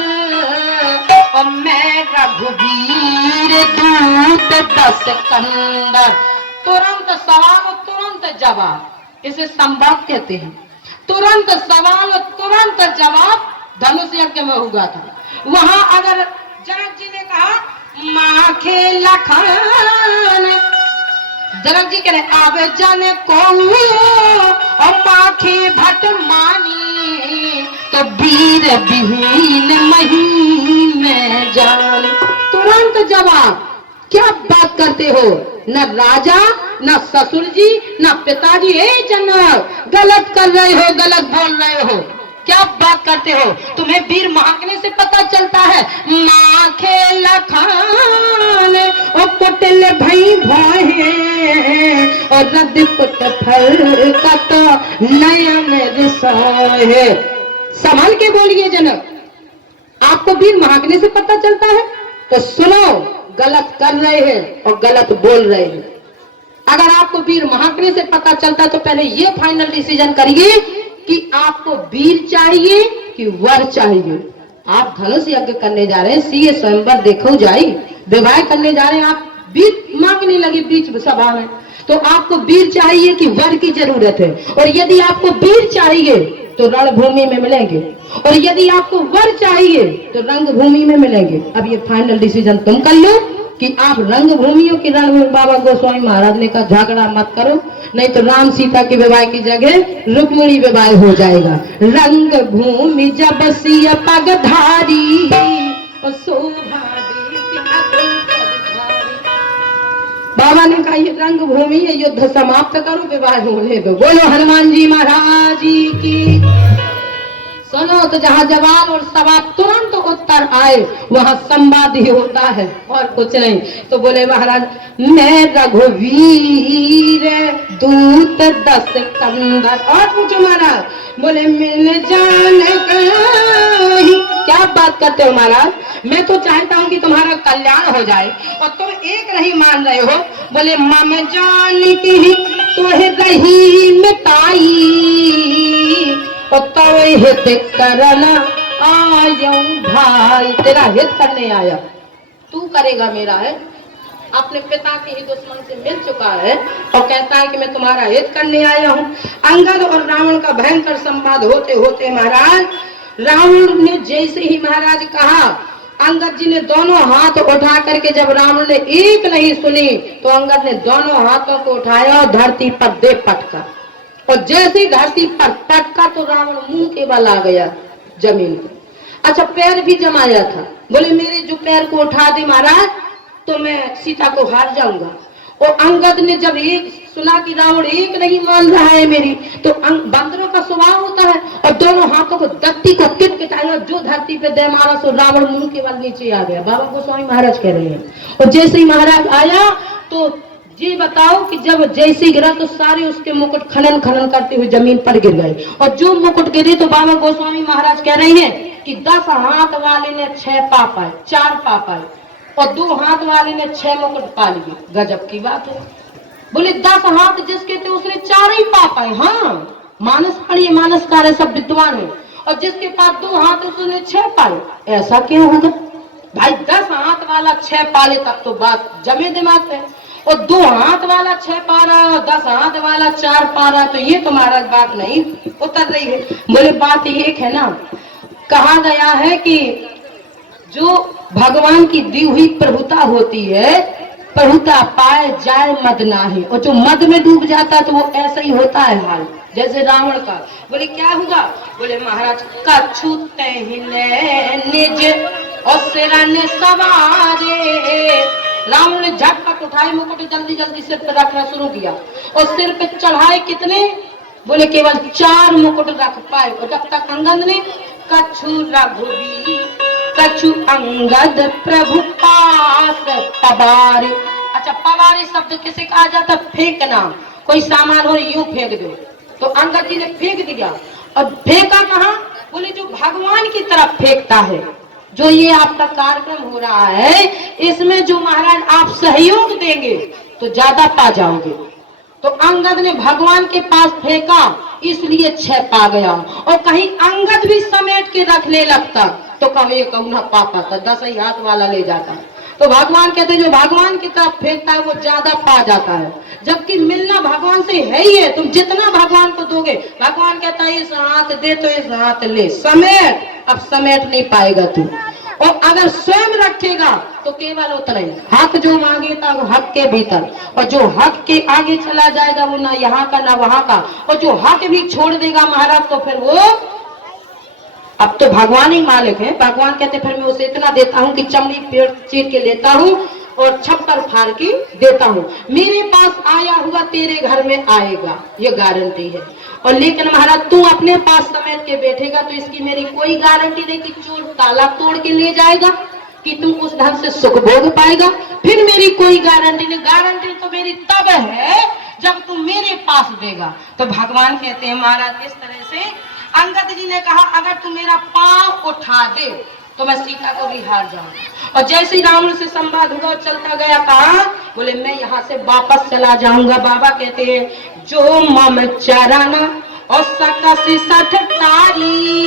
और मैं रघुवीर दूत 10 कंदर। तुरंत सवाल और तुरंत जवाब, इसे संवाद कहते हैं। तुरंत सवाल और तुरंत जवाब धनुष यज्ञ में हुआ था। वहां अगर जनक जी ने कहा माखे लखान, जनक जी कह रहे आवे जाने को और माखे भट मानी, तो वीर विहीन मही में जान। तुरंत जवाब, क्या बात करते हो, न राजा न ससुर जी न पिताजी, ए जनक गलत कर रहे हो, गलत बोल रहे हो, क्या बात करते हो, तुम्हें वीर महकने से पता चलता है। माखे लखान और कुटिल भई भोहे और रद पुट फल का तो नयन रिसाए। संभल के बोलिए जनक, आपको वीर महकने से पता चलता है, तो सुनो गलत कर रहे हैं और गलत बोल रहे हैं। अगर आपको वीर महकने से पता चलता है तो पहले ये फाइनल डिसीजन करिए कि आपको वीर चाहिए कि वर चाहिए। आप धनुष यज्ञ करने जा रहे हैं, सीए स्वयंवर देखो जाई, विवाह करने जा रहे हैं, आप वीर मांगने लगे बीच सभा में, तो आपको वीर चाहिए कि वर की जरूरत है। और यदि आपको वीर चाहिए तो रणभूमि में मिलेंगे, और यदि आपको वर चाहिए तो रंग भूमि में मिलेंगे। अब ये फाइनल डिसीजन तुम कर लो कि आप रंग भूमियों की रणभूमि। बाबा गोस्वामी महाराज ने कहा झगड़ा मत करो, नहीं तो राम सीता के विवाह की जगह रुक्मिणी विवाह हो जाएगा। रंग भूमि जब सिय पगधारी और शोभा देखी अग्रधारी। बाबा ने कहा ये रंग भूमि है, युद्ध समाप्त करो, विवाह होने दो। बोलो हनुमान जी महाराज की। सुनो, तो जहाँ जवाब और सवाल तुरंत उत्तर आए वहाँ संवाद ही होता है और कुछ नहीं। तो बोले महाराज मैं रघुवीर दूत 10 कंदर। और पूछो महाराज, बोले मिल जान कहीं। क्या बात करते हो महाराज, मैं तो चाहता हूँ कि तुम्हारा कल्याण हो जाए और तुम एक नहीं मान रहे हो। बोले मम जान की तो रही मिटाई और तब हित करना आया भाई। तेरा हित करने आया, तू करेगा मेरा है। अपने पिता के ही दुश्मन से मिल चुका है और कहता है कि मैं तुम्हारा हित करने आया हूँ। अंगद और रावण का भयंकर संवाद होते होते महाराज, रावण ने जैसे ही महाराज कहा, अंगद जी ने दोनों हाथ उठा करके, जब रावण ने एक नहीं सुनी तो अंगद ने दोनों हाथों को उठाया और धरती पर दे पटका। और जैसे ही धरती पर पटका तो रावण मुंह के बल आ गया जमीन पर। अच्छा, पैर भी जमाया था। बोले मेरे जो पैर को उठा दे महाराज तो मैं सीता को हार जाऊंगा। और अंगद ने जब एक सुना कि रावण एक नहीं मान रहा है मेरी, तो बंदरों का स्वभाव होता है और दोनों हाथों को दत्ती को किटकिटाया, जो धरती पे दे मारा सो रावण मुंह के बल नीचे आ गया। बाबा गोस्वामी महाराज कह रहे हैं। और जैसे ही महाराज आया तो ये बताओ कि जब जैसे ही गिरा तो सारे उसके मुकुट खनन खनन करते हुए जमीन पर गिर गए। और जो मुकुट गिरे तो बाबा गोस्वामी महाराज कह रहे हैं कि 10 हाथ वाले ने 6 पा पाए, 4 पा पाए, और 2 हाथ वाले ने 6 मुकुट पा लिए। गजब की बात है। बोले 10 हाथ जिसके थे उसने 4 ही पा पाए। हाँ, मानस पढ़िए, मानसकार है, सब विद्वान है। और जिसके पास 2 हाथ उसने 6 पाले, ऐसा क्यों होगा भाई? 10 हाथ वाला 6 पाले तब तो बात जमे दिमाग पे, और 2 हाथ वाला 6 पा रहा है और 10 हाथ वाला 4 पा रहा है, तो ये तो महाराज बात नहीं उतर रही है। बोले बात एक है ना, कहा गया है कि जो भगवान की दी हुई प्रभुता होती है, प्रभुता पाए जाए मद नाहि, और जो मद में डूब जाता है तो वो ऐसा ही होता है हाल, जैसे रावण का। बोले क्या हुआ? बोले महाराज कछु तहिने निज और सिरा ने सवारे। रावण ने झटपट उठाए मुकुट, जल्दी जल्दी सिर पर रखना शुरू किया, और सिर पे चढ़ाए कितने? बोले केवल 4 मुकुट रख पाए। और जब तक अंगद ने कछु रघुवीर कछु अंगद प्रभु पास पवारे। अच्छा, पवारे शब्द किसे कहा जाता? फेंकना, कोई सामान हो यूं फेंक दो, तो अंगद जी ने फेंक दिया। और फेंका कहाँ? बोले जो भगवान की तरफ फेंकता है। जो ये आपका कार्यक्रम हो रहा है, इसमें जो महाराज आप सहयोग देंगे तो ज्यादा पा जाओगे। तो अंगद ने भगवान के पास फेंका, इसलिए 6 पा गया। और कहीं अंगद भी समेट के रखने लगता तो कभी ये कहूँ ना पा पाता, 10 ही हाथ वाला ले जाता। तो भगवान कहते जो भगवान की तरफ फेंकता है वो ज्यादा पा जाता है, जबकि मिलना भगवान से है ही है। तुम जितना भगवान को दोगे, भगवान कहता है इस हाथ दे तो इस हाथ ले, समेट। अब समेट नहीं पाएगा तू, और अगर स्वयं रखेगा तो केवल उतना ही। हक जो मांगेगा वो हक के भीतर, और जो हक के आगे चला जाएगा वो ना यहाँ का ना वहां का, और जो हक भी छोड़ देगा महाराज तो फिर वो, अब तो भगवान ही मालिक है। भगवान कहते फिर मैं उसे इतना देता हूँ कि चमड़ी पेड़ चीर के लेता हूँ और छप्पर फाड़ के देता हूँ। मेरे पास आया हुआ तेरे घर में आएगा, ये गारंटी है। और लेकिन महाराज तू अपने पास समेट के बैठेगा तो इसकी मेरी कोई गारंटी नहीं कि चोर ताला तोड़ के ले जाएगा, कि तू उस ढंग से सुख भोग पाएगा। फिर मेरी कोई गारंटी नहीं। गारंटी तो मेरी तब है जब तू मेरे पास देगा। तो भगवान कहते हैं महाराज इस तरह से अंगद जी ने कहा अगर तू मेरा पांव उठा दे तो मैं सीता को भी हार जाऊंगा। और जैसे ही रावण से संवाद हुआ चलता गया, कहा बोले मैं यहाँ से वापस चला जाऊंगा। बाबा कहते हैं जो मम चराना और सकसी 60 तारी,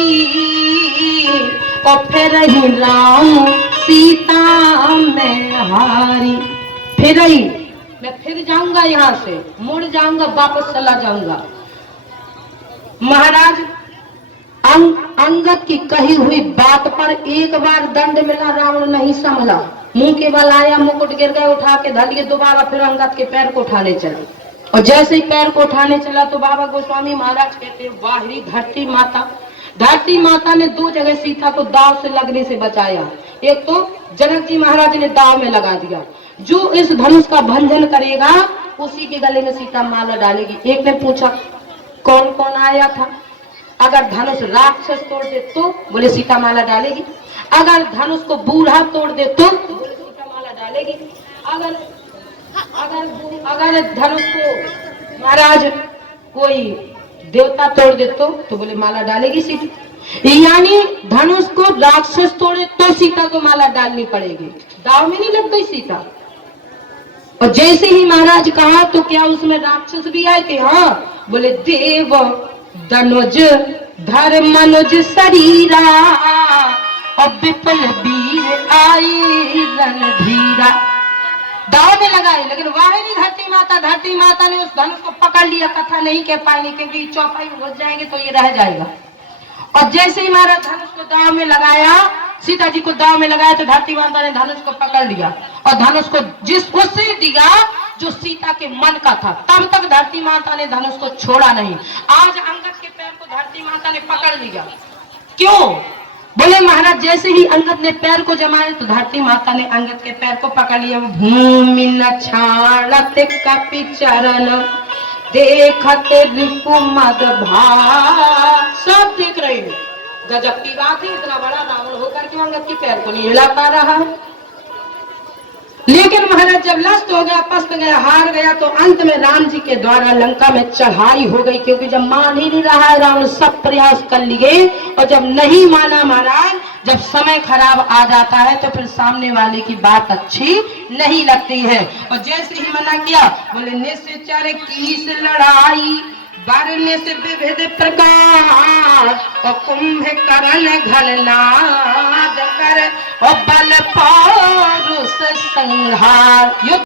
और फिर ही राम सीता में हारी। फिर ही मैं फिर जाऊंगा, यहाँ से मुड़ जाऊंगा, वापस चला जाऊंगा। महाराज अंगद की कही हुई बात पर एक बार दंड मिला, रावण नहीं संभला, मुंह के बल आया, मुकुट गिर गए, उठा के धर लिए। दोबारा फिर अंगद के पैर को उठाने चला, और जैसे ही पैर को उठाने चला तो बाबा गोस्वामी महाराज कहते हैं वाहिरी धरती माता ने 2 जगह सीता को दाव से लगने से बचाया। एक तो जनक जी महाराज ने दाव में लगा दिया, जो इस धनुष का भंजन करेगा उसी के गले में सीता माला डालेगी। एक ने पूछा कौन कौन आया था? अगर धनुष राक्षस तोड़ दे तो? बोले सीता माला डालेगी। अगर धनुष को बूढ़ा तोड़ दे तो? बोले सीता माला डालेगी। अगर धनुष को महाराज कोई देवता तोड़ दे तो बोले माला डालेगी सीता। यानी धनुष को राक्षस तोड़े तो सीता को माला डालनी पड़ेगी, दाव में नहीं लग गई सीता। और जैसे ही महाराज कहा तो क्या उसमें राक्षस भी आए थे? हाँ, बोले देव धनुज धर मनुज शरीरा, और विपुल वीर आई रणधीरा। दाव में लगाए, लेकिन वाहिनी धरती माता ने उस धनुष को पकड़ लिया। कथा नहीं कह पाएंगे क्योंकि चौपाई में घुस जाएंगे तो ये रह जाएगा। और जैसे ही महाराज धनुष को दाव में लगाया, सीता जी को दाव में लगाया, तो धरती माता ने धनुष को पकड़ लिया और धनुष को जिसको से दिया जो सीता के मन का था। तब तक धरती माता ने धनुष को छोड़ा नहीं। आज अंगद के पैर को धरती माता ने पकड़ लिया। क्यों? बोले महाराज जैसे ही अंगद ने पैर को जमाया तो धरती माता ने अंगद के पैर को पकड़ लिया। भूमि न छाड़त कपि चरण, देखते रिपु मद भार। सब देख रहे हैं, गजब की बात है, इतना बड़ा रावण होकर के अंगद के पैर को नहीं हिला पा रहा है। लेकिन महाराज जब लस्त हो गया, पस्त गया, हार गया, तो अंत में राम जी के द्वारा लंका में चढ़ाई हो गई। क्योंकि जब मान ही नहीं रहा है रावण, सब प्रयास कर लिए, और जब नहीं माना महाराज, जब समय खराब आ जाता है तो फिर सामने वाले की बात अच्छी नहीं लगती है। और जैसे ही मना किया, बोले निश्चर की लड़ाई, बारने से विविध प्रकार, और कुंभकर्ण घननाद कर और बल पौरुष संहार। युद्ध